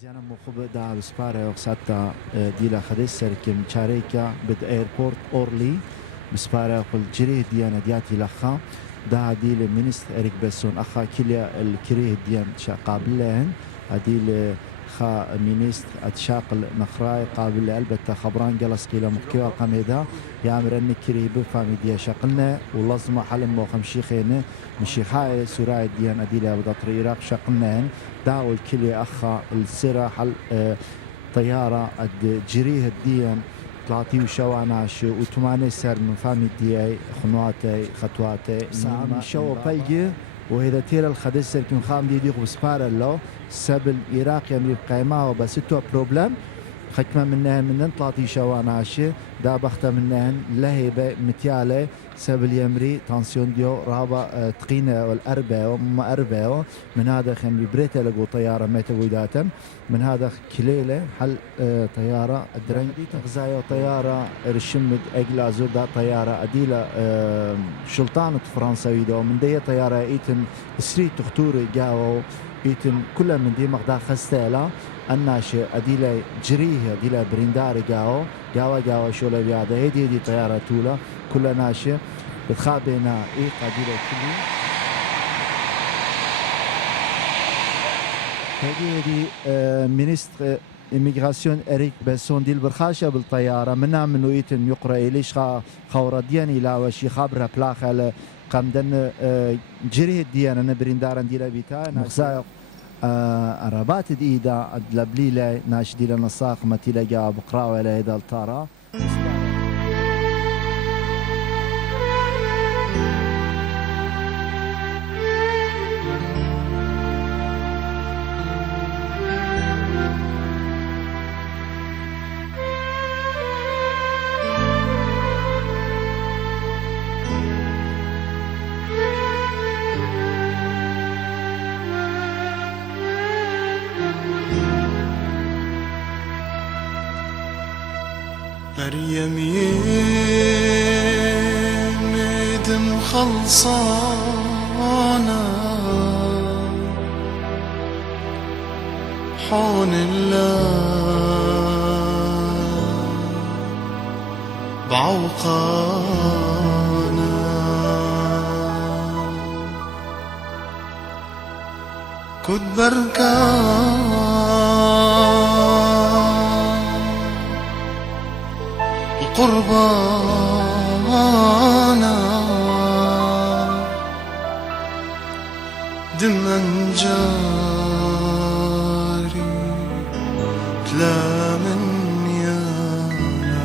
زیانم خوب دا بسپاره وقساتا دیلا خدش سرکم چاريكا بد ايربورت اورلي بسپاره قل جريه ديانا دياتي لخا دا ديل منست اريك بسون اخا كليا الكريه ديان قابل لهن ديل خا مينيست اتشاقل نخراي قابل البته خبران جلس كيلا مكيو قميدا يامر انك كريب فامي ديا شقلنا ولازم حل مو خمشيخين مشيخاي سوراي ديان اديلا بدطر العراق شقلنا داول كلي اخا السرا حل طياره اد جريه الديان طلعتي وشواناش وثمانية سر من فامي دياي خنواتي خطواتي سام شو بلجي وهذا تير الخدسر كم خام دي ديق بسبار الله سب العراق يمري قيمة وبس تو بروبلم ختمة منها من طلعتي شواناش دا بختة منها لهيبة متيالة سب اليمري تنسيون ديو رابا تقينة والأربعة وما أربعة من هذا خمري بريتا لقو طيارة ميتا ويداتم من هذا كليلة حل طيارة الدرنج غزايا طيارة رشمد أجلا زودا طيارة أديلة شلطانة فرنسا ويدو من دي طيارة إيتن سري تختوري جاو إيتن كلها من دي مقدار خستيلا الناشئ أديلة جريه أديلة برينداري جاوا شولا بياده هدي طيارة تولا كلها ناشئ بتخابينا إيه أديلة كلي هذه مينستر إميغراسيون إريك بسون ديل برخاشة بالطيارة منا منو إيتن يقرأ إليش خورة دياني لا وشي خابرة بلاخة قمدن جريه ديانا نبريندارا ديلا بيتا نخزايق عربات ديدا لبليلة ناش ديلا نصاق متيلا جا بقراوة لهيدا الطارة مريم يمدم خلصانا حون الله بعوقانا كد بركان قربانا دمن جاري تلا من يانا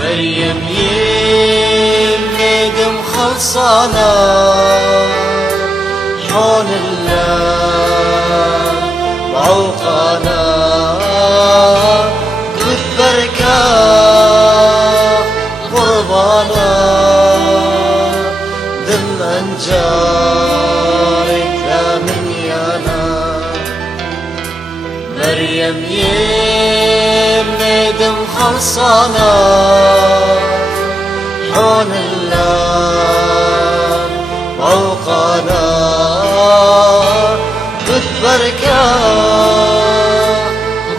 مريم يمدم خلصانا حول الله عوقانا كد بركة قربانا دم أنجارك لا من يانا مريم يمدم خلصانا حول الله عوقانا بركة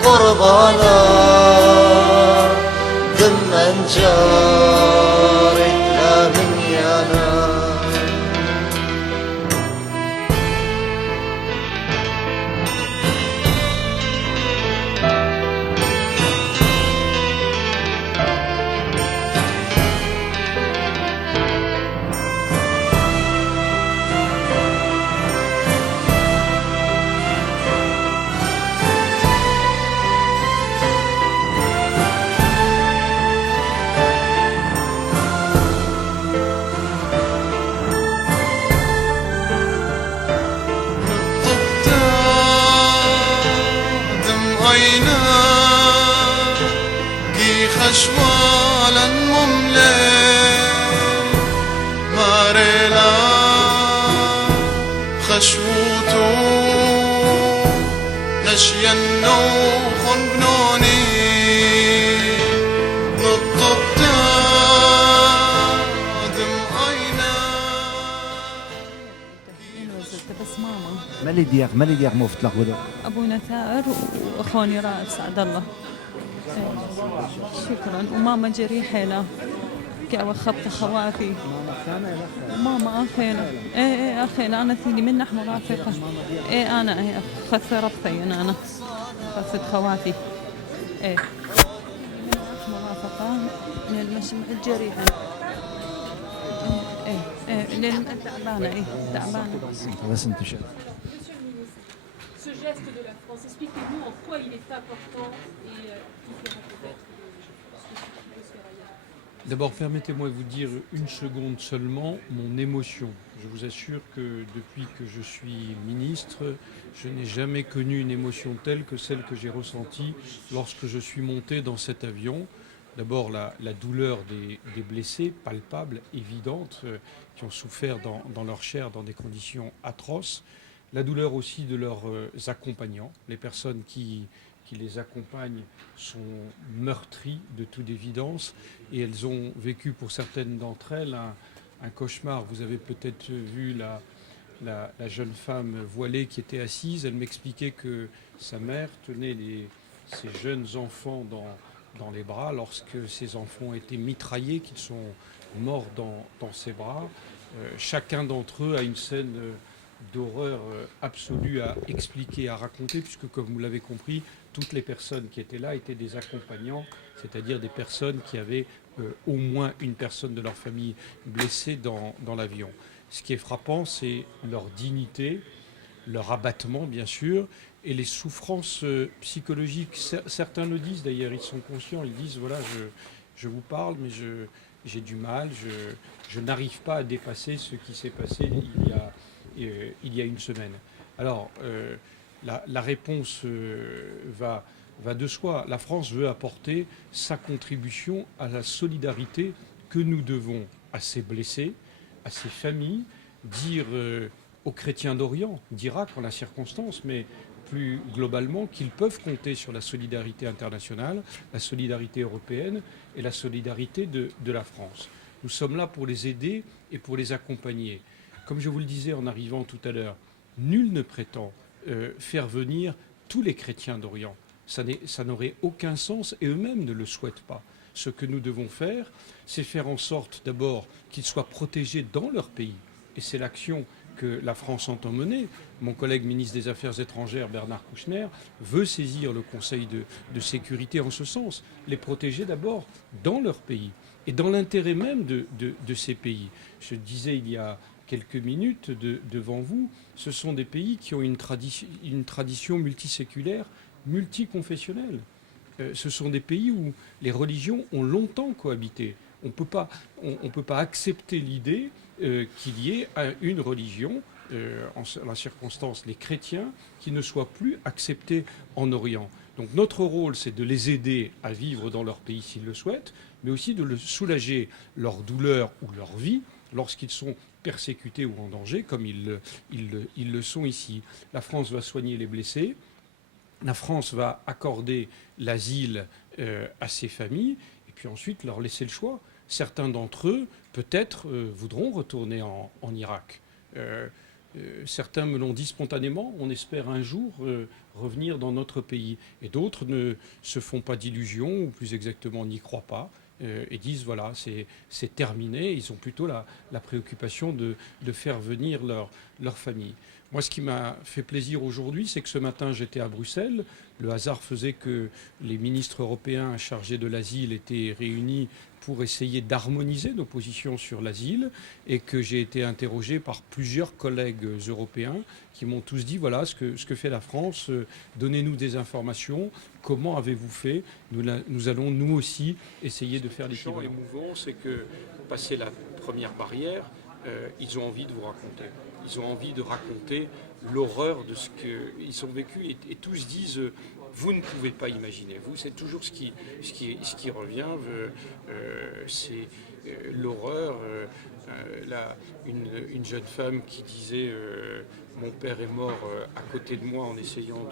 قربانا دم أنجارك لا من يانا خشوالا مملي ماريلا خشوتو نشيا نوخ بنوني نطبتا دم عينا مالي دياغ مفتلق بدو أبونا ثائر وأخواني رائد سعد الله. شكرا. وماما جريحة كأوى خبط خوافي ماما أخينا أخينا أنا ثيني من نحن مرافقة أنا أخذت ربطي أنا أخذت خوافي مرافقة للمجمع الجريحة تعبانة تعبانة. بس انت شو Ce geste de la France, expliquez-nous en quoi il est important et différent peut-être. D'abord, permettez-moi de vous dire une seconde seulement mon émotion. Je vous assure que depuis que je suis ministre, je n'ai jamais connu une émotion telle que celle que j'ai ressentie lorsque je suis monté dans cet avion. D'abord, la douleur des blessés, palpable, évidente, qui ont souffert dans leur chair dans des conditions atroces. La douleur aussi de leurs accompagnants. Les personnes qui les accompagnent sont meurtries de toute évidence et elles ont vécu pour certaines d'entre elles un cauchemar. Vous avez peut-être vu la jeune femme voilée qui était assise. Elle m'expliquait que sa mère tenait ses jeunes enfants dans les bras lorsque ces enfants ont été mitraillés, qu'ils sont morts dans ses bras. Chacun d'entre eux a une scène d'horreur absolue à expliquer, à raconter, puisque comme vous l'avez compris, toutes les personnes qui étaient là étaient des accompagnants, c'est-à-dire des personnes qui avaient au moins une personne de leur famille blessée dans l'avion. Ce qui est frappant, c'est leur dignité, leur abattement bien sûr, et les souffrances psychologiques. Certains le disent d'ailleurs, ils sont conscients, ils disent voilà, je vous parle, mais j'ai du mal, je n'arrive pas à dépasser ce qui s'est passé il y a une semaine. Alors, la réponse va de soi. La France veut apporter sa contribution à la solidarité que nous devons à ces blessés, à ces familles, dire aux chrétiens d'Orient, d'Irak en la circonstance, mais plus globalement qu'ils peuvent compter sur la solidarité internationale, la solidarité européenne et la solidarité de la France. Nous sommes là pour les aider et pour les accompagner. Comme je vous le disais en arrivant tout à l'heure, nul ne prétend faire venir tous les chrétiens d'Orient. Ça n'aurait aucun sens et eux-mêmes ne le souhaitent pas. Ce que nous devons faire, c'est faire en sorte d'abord qu'ils soient protégés dans leur pays. Et c'est l'action que la France entend mener. Mon collègue ministre des Affaires étrangères, Bernard Kouchner, veut saisir le Conseil de sécurité en ce sens. Les protéger d'abord dans leur pays et dans l'intérêt même de ces pays. Je disais il y a quelques minutes devant vous, ce sont des pays qui ont une tradition multiséculaire, multiconfessionnelle. Ce sont des pays où les religions ont longtemps cohabité. On ne peut pas accepter l'idée qu'il y ait une religion, en la circonstance les chrétiens, qui ne soit plus acceptés en Orient. Donc notre rôle, c'est de les aider à vivre dans leur pays s'ils le souhaitent, mais aussi de soulager leur douleur ou leur vie lorsqu'ils sont persécutés ou en danger, comme ils le sont ici. La France va soigner les blessés, la France va accorder l'asile à ces familles, et puis ensuite leur laisser le choix. Certains d'entre eux, peut-être, voudront retourner en Irak. Certains me l'ont dit spontanément, on espère un jour revenir dans notre pays. Et d'autres ne se font pas d'illusions, ou plus exactement n'y croient pas, et disent voilà, c'est terminé. Ils ont plutôt la préoccupation de faire venir leur famille. Moi, ce qui m'a fait plaisir aujourd'hui, c'est que ce matin, j'étais à Bruxelles. Le hasard faisait que les ministres européens chargés de l'asile étaient réunis pour essayer d'harmoniser nos positions sur l'asile et que j'ai été interrogé par plusieurs collègues européens qui m'ont tous dit voilà ce que fait la France, donnez-nous des informations, comment avez-vous fait, nous allons nous aussi essayer de faire l'équivalent. L'émouvant, c'est que passer la première barrière, ils ont envie de vous raconter. Ils ont envie de raconter l'horreur de ce qu'ils ont vécu et tous disent vous ne pouvez pas imaginer. Vous, c'est toujours ce qui revient, c'est l'horreur. Une jeune femme qui disait mon père est mort à côté de moi en essayant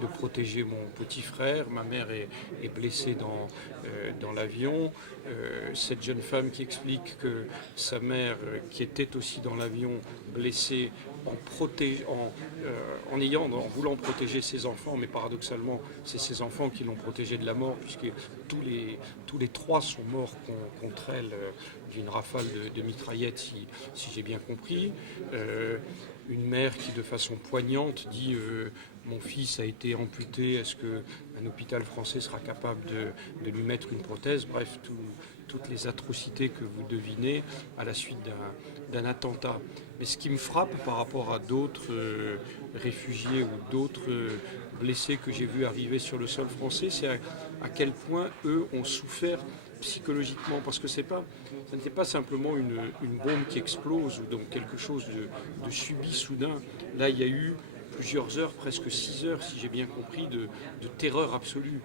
de protéger mon petit frère, ma mère est blessée dans l'avion. Cette jeune femme qui explique que sa mère, qui était aussi dans l'avion, blessée, en voulant protéger ses enfants, mais paradoxalement, c'est ses enfants qui l'ont protégé de la mort, puisque tous les trois sont morts contre elle d'une rafale de mitraillettes, si j'ai bien compris. Une mère qui, de façon poignante, dit mon fils a été amputé, est-ce qu'un hôpital français sera capable de lui mettre une prothèse? Bref, toutes les atrocités que vous devinez à la suite d'un attentat. Mais ce qui me frappe par rapport à d'autres réfugiés ou d'autres blessés que j'ai vus arriver sur le sol français, c'est à quel point eux ont souffert psychologiquement, parce que ça n'était pas simplement une bombe qui explose ou donc quelque chose de subi soudain. Là, il y a eu plusieurs heures, presque 6 heures, si j'ai bien compris, de terreur absolue.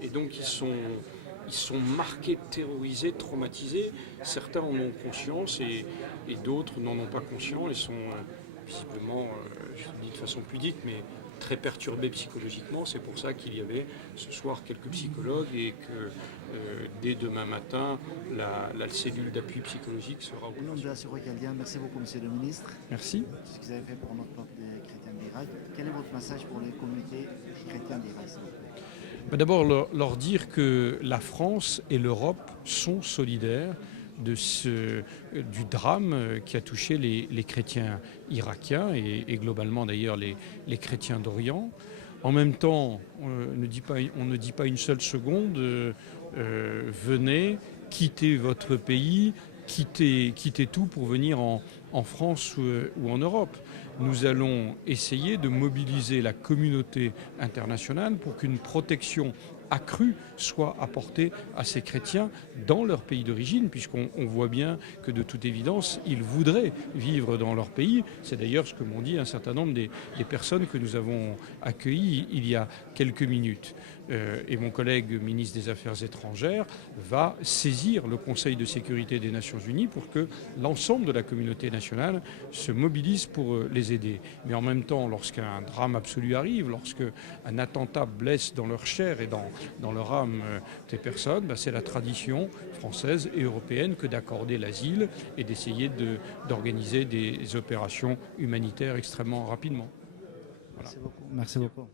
Et donc ils sont marqués, terrorisés, traumatisés. Certains en ont conscience et d'autres n'en ont pas conscience et sont visiblement, je le dis de façon pudique, mais très perturbés psychologiquement. C'est pour ça qu'il y avait ce soir quelques psychologues et que dès demain matin, la cellule d'appui psychologique sera Au nom de la Syrie chaldéenne, merci beaucoup, Monsieur le Ministre. Merci. Ce que vous avez fait pour notre peuple des chrétiens d'Irak. Quel est votre message pour les communautés chrétiennes d'Irak, s'il vous plaît? D'abord, leur dire que la France et l'Europe sont solidaires du drame qui a touché les chrétiens irakiens et globalement d'ailleurs les chrétiens d'Orient. En même temps, on ne dit pas une seule seconde, venez, quittez votre pays, quittez tout pour venir en France ou en Europe. Nous allons essayer de mobiliser la communauté internationale pour qu'une protection accrue soit apportée à ces chrétiens dans leur pays d'origine, puisqu'on voit bien que de toute évidence, ils voudraient vivre dans leur pays. C'est d'ailleurs ce que m'ont dit un certain nombre des personnes que nous avons accueillies il y a quelques minutes. Et mon collègue ministre des Affaires étrangères va saisir le Conseil de sécurité des Nations Unies pour que l'ensemble de la communauté nationale se mobilise pour les aider. Mais en même temps, lorsqu'un drame absolu arrive, lorsqu'un attentat blesse dans leur chair et dans leur âme des personnes, c'est la tradition française et européenne que d'accorder l'asile et d'essayer d'organiser des opérations humanitaires extrêmement rapidement. Voilà. Merci beaucoup.